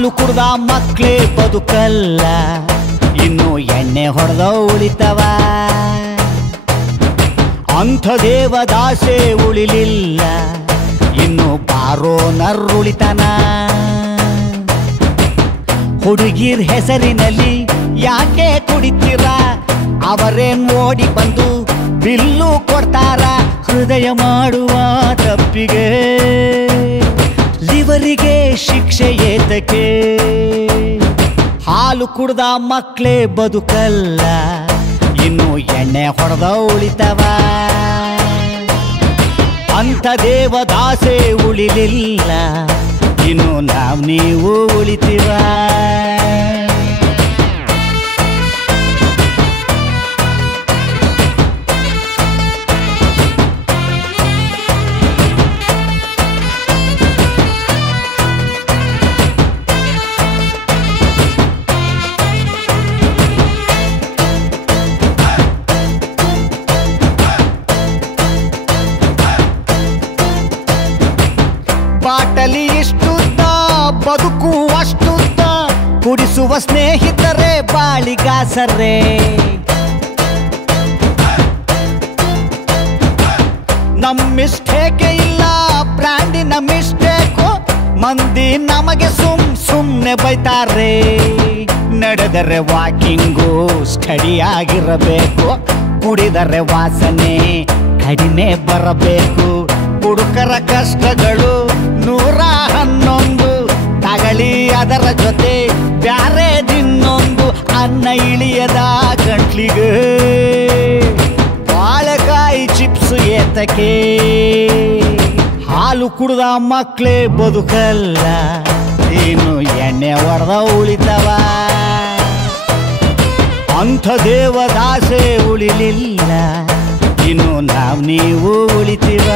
ಹಾಲು ಕುಡ್ದ ಮಕ್ಕಳೇ ಬದುಕಲ್ಲ, ಇನ್ನು ಎಣ್ಣೆ ಹೊಡೆದ ಉಳಿತವ. ಅಂಥ ದೇವದಾಸೆ ಉಳಿಲಿಲ್ಲ, ಇನ್ನು ಬಾರೋ ನರ್ರುಳಿತನ. ಹುಡುಗಿರ್ ಹೆಸರಿನಲ್ಲಿ ಯಾಕೆ ಕುಡಿತೀರ, ಅವರೇನ್ ಓಡಿ ಬಂದು ಬಿಲ್ಲು ಕೊಡ್ತಾರ. ಹೃದಯ ಮಾಡುವ ತಪ್ಪಿಗೆ ಲಿವರಿಗೆ ಶಿಕ್ಷೆ ಏತಕ್ಕೆ. ಹಾಲು ಕುಡ್ದ ಮಕ್ಕಳೇ ಬದುಕಲ್ಲ, ಇನ್ನು ಎಣ್ಣೆ ಹೊಡೆದ ಉಳಿತವ. ಅಂಥ ದೇವದಾಸೆ ಉಳಿಲಿಲ್ಲ, ಇನ್ನು ನೀವು ಉಳಿತೀವ. ಬಾಟಲಿ ಇಷ್ಟುದ್ದ ಬದುಕು ಅಷ್ಟುದ್ದ, ಕುಡಿಸುವ ಸ್ನೇಹಿತರೆ ಬಾಳಿಗಾಸರೇ. ನಮ್ಮ ಮಿಸ್ಟೇಕೆ ಇಲ್ಲ, ಬ್ರ್ಯಾಂಡಿನ ಮಿಸ್ಟೇಕು. ಮಂದಿ ನಮಗೆ ಸುಮ್ನೆ ಬೈತಾರೆ. ನಡೆದರೆ ವಾಕಿಂಗು ಸ್ಟಡಿ ಆಗಿರಬೇಕು, ಕುಡಿದರೆ ವಾಸನೆ ಕಡಿಮೆ ಬರಬೇಕು. ಹುಡುಕರ ಕಷ್ಟಗಳು 111, ತಗಳಿ ಅದರ ಜೊತೆ ಬ್ಯಾರೆ ದಿನ್ನೊಂದು. ಅನ್ನ ಇಳಿಯದ ಗಂಟ್ಲಿಗೆ ಬಾಳೆಕಾಯಿ ಚಿಪ್ಸ್ ಏತಕ್ಕೆ. ಹಾಲು ಕುಡ್ದ ಮಕ್ಕಳೇ ಬದುಕಲ್ಲ, ಇನ್ನು ಎಣ್ಣೆ ಹೊಡೆದ ಉಳಿತವ. ಅಂಥ ದೇವದಾಸೆ ಉಳಿಲಿಲ್ಲ, ಇನ್ನು ನೀವು ಉಳಿತೀವ.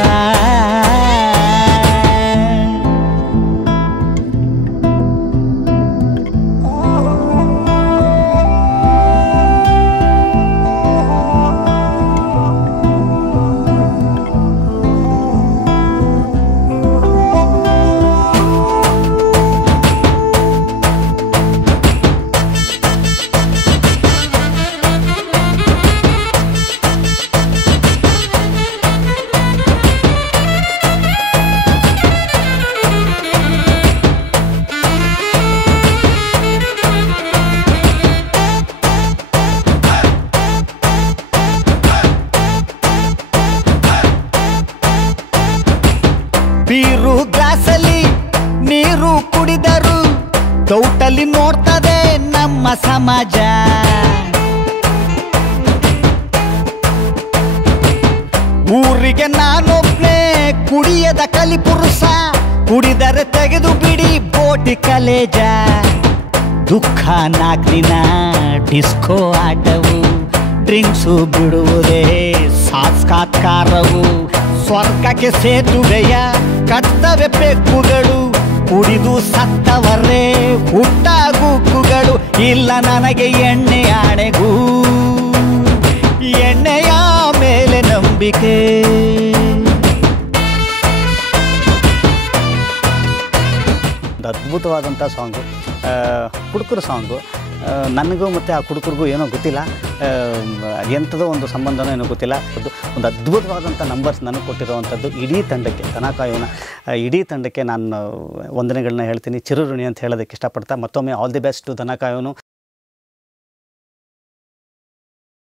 ಬೀರು ಗ್ಲಾಸಲ್ಲಿ ನೀರು ಕುಡಿದರು ದೌಟಲ್ಲಿ ನೋಡ್ತದೆ ನಮ್ಮ ಸಮಾಜ. ಊರಿಗೆ ನಾನೊಬ್ನೇ ಕುಡಿಯದ ಕಲಿಪುರುಷ, ಕುಡಿದರೆ ತೆಗೆದು ಬಿಡಿ ಬೋಟಿ ಕಲೇಜ. ದುಃಖ 4 ದಿನ ಡಿಸ್ಕೋ ಆಟವು, ಡ್ರಿಂಕ್ಸು ಬಿಡುವುದೇ ಸಾತ್ಕಾರವು. ಸ್ವರ್ಗಕ್ಕೆ ಸೇತುವೆಯ ಕರ್ತವ್ಯ ಪೆಕ್ಕುಗಳು, ಕುಡಿದು ಸತ್ತವರೇ ಹುಟ್ಟಾಗುಕ್ಕುಗಳು. ಇಲ್ಲ ನನಗೆ ಎಣ್ಣೆ ಆಣೆಗೂ, ಎಣ್ಣೆಯ ಮೇಲೆ ನಂಬಿಕೆ. ಅದ್ಭುತವಾದಂಥ ಸಾಂಗು, ಕುಡುಕರ ಸಾಂಗು. ನನಗೂ ಮತ್ತು ಆ ಕುಡುಕರಿಗೂ ಏನೋ ಗೊತ್ತಿಲ್ಲ, ಎಂಥದೋ ಒಂದು ಸಂಬಂಧನೋ ಏನೋ ಗೊತ್ತಿಲ್ಲ. ಒಂದು ಅದ್ಭುತವಾದಂಥ ನಂಬರ್ಸ್ ನನಗೆ ಕೊಟ್ಟಿರುವಂಥದ್ದು ಇಡೀ ತಂಡಕ್ಕೆ, ದನ ಕಾಯೋನ ಇಡೀ ತಂಡಕ್ಕೆ ನಾನು ವಂದನೆಗಳನ್ನ ಹೇಳ್ತೀನಿ. ಚಿರಋಣಿ ಅಂತ ಹೇಳೋದಕ್ಕೆ ಇಷ್ಟಪಡ್ತಾ ಮತ್ತೊಮ್ಮೆ ಆಲ್ ದಿ ಬೆಸ್ಟ್ ದನ ಕಾಯೋನು.